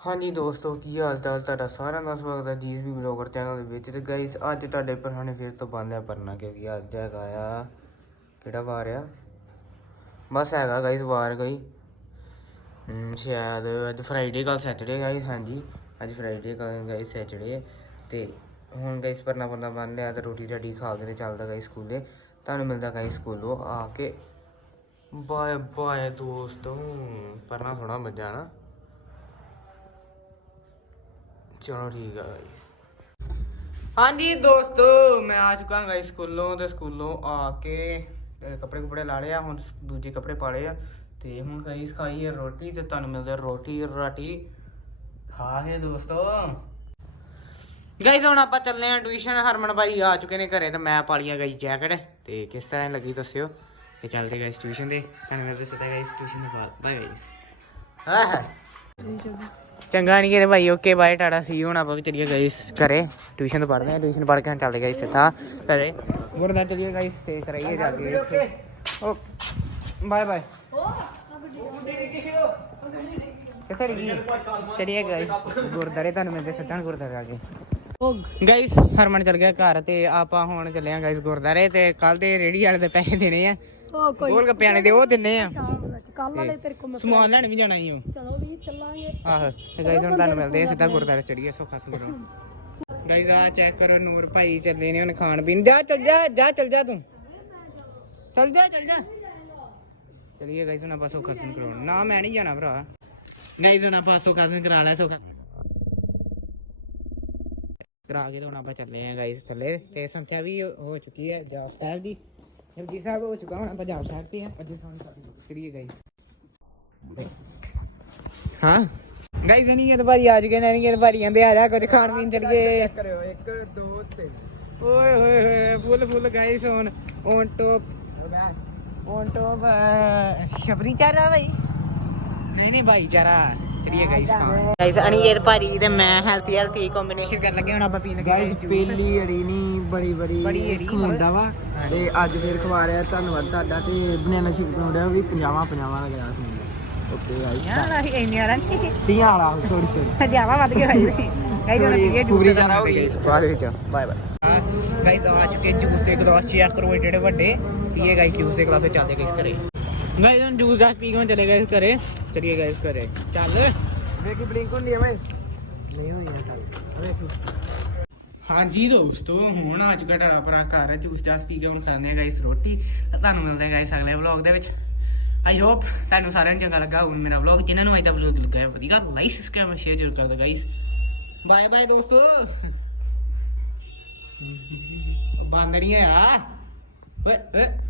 ਹਾਂਜੀ ਦੋਸਤੋ ਕੀ ਹਾਲ ਚਾਲ ਤੁਹਾਡਾ ਸਾਰਿਆਂ ਦਾ ਸਵਾਗਤ ਹੈ ਜੀਐਸਬੀ ਬਲੌਗਰ ਚੈਨਲ ਦੇ ਵਿੱਚ। ਤੇ ਗਾਇਸ ਅੱਜ ਤੁਹਾਡੇ ਪਰਹਾਣੇ ਫਿਰ ਤੋਂ ਬੰਨਿਆ ਪਰਨਾ ਕਿਉਂਕਿ ਅੱਜ ਹੈਗਾ ਆ ਕਿਹੜਾ ਵਾਰ ਆ? ਬਸ ਹੈਗਾ ਗਾਇਸ ਵਾਰ ਗਈ ਹਮ, ਸ਼ਾਇਦ ਅੱਜ ਫਰਾਈਡੇ ਕੱਲ ਸੈਟਰਡੇ ਗਾਇਸ ਹਾਂਜੀ। ਅੱਜ ਫਰਾਈਡੇ ਕੱਲ ਗਾਇਸ ਸੈਟਰਡੇ ਤੇ ਹੁਣ ਗਾਇਸ ਪਰਨਾ ਪਰਨਾ ਬੰਨ ਲਿਆ ਤੇ ਰੋਟੀ ਰਾਟੀ ਖਾ ਕੇ ਤੇ ਚੱਲਦਾ ਗਾਇਸ ਸਕੂਲੇ। ਤੁਹਾਨੂੰ ਮਿਲਦਾ ਗਾਇਸ ਸਕੂਲੋਂ ਆ ਕੇ। ਬਾਏ ਬਾਏ ਦੋਸਤੋ। ਪਰਨਾ ਥੋੜਾ ਮੱਜਾ ਨਾ। ਚਲੋ ਠੀਕ ਆ ਭਾਈ ਹਾਂਜੀ ਦੋਸਤੋ ਮੈਂ ਆ ਚੁੱਕਾ ਹਾਂ ਸਕੂਲੋਂ ਤੇ ਸਕੂਲੋਂ ਆ ਕੇ ਕੱਪੜੇ ਕੁਪੜੇ ਲਾ ਲਏ ਆ ਹੁਣ ਦੂਜੇ ਕੱਪੜੇ ਪਾ ਲਏ ਆ। ਤੇ ਹੁਣ ਗਾਈਸ ਖਾਈ ਹੈ ਰੋਟੀ ਤੇ ਤੁਹਾਨੂੰ ਮਿਲਦਾ ਰੋਟੀ ਰਾਟੀ। ਖਾ ਕੇ ਦੋਸਤੋ। ਗਾਈਸ ਹੁਣ ਆਪਾਂ ਚੱਲੇ ਆ ਟਿਊਸ਼ਨ ਹਰਮਨ ਭਾਈ ਆ ਚੁੱਕੇ ਨੇ ਘਰੇ ਤੇ ਮੈਂ ਪਾ ਲਿਆ ਗਈ ਜੈਕਟ। ਤੇ ਕਿਸ ਤਰ੍ਹਾਂ ਲੱਗੀ ਦੱਸਿਓ? ਤੇ ਚੱਲਦੇ ਗਾਈਸ ਟਿਊਸ਼ਨ ਦੇ ਤੁਹਾਨੂੰ ਮਿਲਦੇ ਸਿੱਧਾ ਗਾਈਸ ਟਿਊਸ਼ਨ ਦੇ ਬਾਅਦ। ਬਾਏ ਗਾਈਸ ਹਾਂ ਹਾਂ ਚੰਗਾ ਨਹੀਂ ਕਿਤੇ ਭਾਈ ਓਕੇ ਬਾਏ ਟਾਟਾ ਸੀ ਹੁਣ ਆਪਾਂ ਵੀ ਚੱਲੀਏ ਗਾਈਸ ਘਰੇ। ਟਿਊਸ਼ਨ ਤੋਂ ਪੜ੍ਹਦੇ ਆ ਟਿਊਸ਼ਨ ਪੜ੍ਹ ਕੇ ਚੱਲਦੇ ਗਾਈਸ ਸਿੱਧਾ ਘਰੇ। ਗੁਰਦਾ ਚੱਲੀਏ ਗਾਈਸ ਤੇ ਕਰਾਈਏ ਜਾ ਕੇ। ਓ ਬਾਏ ਬਾਏ ਕਿੱਥੇ ਗਈ ਚੱਲੀਏ ਗਾਈਸ ਗੁਰਦਾਰੇ ਤੁਹਾਨੂੰ ਮਿਲਦੇ ਹੁਣ ਗੁਰਦਾਰੇ ਆ ਕੇ। ਗਾਈਸ ਹਰਮਨ ਚੱਲ ਗਿਆ ਘਰ ਤੇ ਆਪਾਂ ਹੁਣ ਚੱਲੇ ਆ ਗਾਈਸ ਗੁਰਦਾਰੇ ਤੇ ਕੱਲ ਦੇ ਰੇੜੀ ਵਾਲੇ ਦੇ ਪੈਸੇ ਦੇਣੇ ਆ। ਉਹ ਕੋਈ ਗੋਲ ਗੱਪੇ ਵਾਲੇ ਦੇ ਉਹ ਦਿੰਨੇ ਆ। ਕੱਲ ਵਾਲੇ ਤੇਰੇ ਕੋਲ ਮੈਂ ਸਮਾਨ ਲੈਣ ਵੀ ਜਾਣਾ ਈ ਓ। ਚਲੋ ਵੀ ਚੱਲਾਂਗੇ। ਆਹੋ ਤੇ ਹੁਣ ਤੁਹਾਨੂੰ ਮਿਲਦੇ ਆ ਸਿੱਧਾ ਗੁਰਦਾਰੇ ਚੜੀਏ ਸੋਖਾ ਸੁਣੋ ਗਾਈਸ ਆ ਚੈੱਕ ਕਰੋ ਨੂਰ ਭਾਈ ਚੱਲੇ ਨੇ ਹੁਣ ਖਾਣ ਪੀਣ। ਜਾ ਚੱਲ ਜਾ ਜਾ ਚੱਲ ਜਾ ਤੂੰ। ਚੱਲ ਜਾ ਚੱਲ ਜਾ। ਚਲਿਏ ਗਾਈਸ ਹੁਣ ਆਪਾਂ ਸੋਖਾ ਕਰਾਉਣ। ਨਾ ਮੈਂ ਨਹੀਂ ਜਾਣਾ ਭਰਾ। ਗਾਈਸ ਹੁਣ ਆਪਾਂ ਸੋਖਾ ਸੁਣ ਕਰਾ ਲਿਆ ਸੋਖਾ। ਕਰਾ ਕੇ ਤਾਂ ਹੁਣ ਆਪਾਂ ਚੱਲੇ ਆ ਗਾਈਸ ਥੱਲੇ। ਤੇ ਸੰਥਿਆ ਵੀ ਹੋ ਚੁੱਕੀ ਹੈ ਜਾਪ ਸਾਹਿਬ ਦੀ। ਜਪਜੀ ਸਾਹਿਬ ਹੋ ਚੁੱਕਾ ਹੁਣ ਆਪਾਂ ਜਾਪ ਸਾਹਿਬ ਤੇ ਆ। ਅੱਜ ਸਾਨੂੰ ਸਾਡੀ ਚੜੀਏ ਗਾਈਸ ਹਾਂ। ਗਾਈਸ ਨਹੀਂ ਇਹ ਵਾਰੀ ਆ ਚੁੱਕੇ ਨੇ ਨਹੀਂ ਇਹ ਵਾਰੀ ਕਹਿੰਦੇ ਆ ਜਾ ਕੁਝ ਖਾਣ ਪੀਣ ਚਲੀਏ। ਕਰਿਓ 1 2 3 ਓਏ ਹੋਏ ਹੋਏ ਫੁੱਲ ਫੁੱਲ ਗਾਈਸ ਹੁਣ ਔਨ ਟੋਪ ਔਨ ਟੋਪ ਸ਼ਬਰੀ ਚਾਰਾ ਭਾਈ ਨਹੀਂ ਨਹੀਂ ਭਾਈਚਾਰਾ ਚਲੀਏ ਗਾਈਸ ਗਾਈਸ ਅਣੀਏਤ ਭਾਰੀ ਤੇ ਮੈਂ ਹੈਲਥੀ ਹੈਲਥੀ ਕੰਬੀਨੇਸ਼ਨ ਕਰ ਲੱਗੇ ਹੁਣ ਆਪਾਂ ਪੀਣ ਲੱਗੇ ਗਾਇਸ ਪਹਿਲੀ ਅੜੀ ਨਹੀਂ ਬੜੀ ਬੜੀ ਬੜੀ ਅੜੀ। ਵਾ ਤੇ ਅੱਜ ਫੇਰ ਖਵਾ ਰਿਹਾ ਧੰਨਵਾਦ ਤੁਹਾਡਾ ਤੇ ਬਨਾਨਾ ਸ਼ੇਕ ਬਣਾਉਂਦਾ ਵੀ 50 50 ਦਾ ਗਿਆ ਸੀ ਓਕੇ ਗਾਇਸ ਯਾਰ ਅਸੀਂ ਇੰਨੇ ਵਾਲਾ ਨਹੀਂ ਤੀਆਂ ਵਾਲਾ ਸੋਰੀ ਸੋਰੀ ਜਾਵਾ ਵੱਧ ਕੇ ਖਾਈ ਗਾਈਸ ਹੁਣ ਪੀਏ ਜੂਸ ਪੂਰੀ ਜਾਣਾ ਹੋਗੀ। ਗਾਈਸ ਬਾਅਦ ਵਿੱਚ ਬਾਏ ਬਾਏ ਗਾਈਸ ਆ ਚੁੱਕੇ ਜੂਸ ਦੇ ਗਲਾਸ ਚੈੱਕ ਕਰੋ ਇਹ ਜਿਹੜੇ ਵੱਡੇ ਪੀਏ ਗਾਈਸ ਜੂਸ ਦੇ ਗਲਾਸ ਚੱਲਦੇ ਗਾਈਸ ਘਰੇ ਗਾਈਸ ਹੁਣ ਜੂਸ ਦਾ ਪੀ ਕੇ ਹੁਣ ਚਲੇ ਗਏ ਘਰੇ ਚਲੀਏ ਗਾਈਸ ਘਰੇ ਚੱਲ ਵੇਖੀ ਬਲਿੰਕ ਹੁੰਦੀ ਐ ਮੈਂ ਨਹੀਂ ਹੋਈ ਨਾ ਕੱਲ ਵੇਖੀ ਹਾਂਜੀ ਦੋਸਤੋ ਹੁਣ ਆ ਚੁੱਕਾ ਤੁਹਾਡਾ ਭਰਾ ਘਰ ਜੂਸ ਜਾਸ ਪੀ ਕੇ ਹੁਣ ਖਾਂਦੇ ਆ ਗਾਈਸ ਰੋਟੀ ਤੁਹਾਨੂੰ ਮਿਲਦੇ ਆ ਗਾਈਸ ਅਗਲੇ ਵਲੌਗ ਦੇ ਵਿੱਚ ਆਈ ਹੋਪ ਤੁਹਾਨੂੰ ਸਾਰਿਆਂ ਨੂੰ ਚੰਗਾ ਲੱਗਾ। ਹੋਊ ਮੇਰਾ ਵਲੌਗ ਜਿਨ੍ਹਾਂ ਨੂੰ ਅੱਜ ਦਾ ਵਲੌਗ ਲੱਗਾ ਵਧੀਆ। ਲਾਈਕ ਸਬਸਕ੍ਰਾਈਬ ਸ਼ੇਅਰ ਜ਼ਰੂਰ ਕਰ ਦਿਓ ਗਾਈਸ ਬਾਏ ਬਾਏ ਦੋਸਤੋ। ਬਾਂਦਰੀਆਂ ਆ ਓਏ ਓਏ।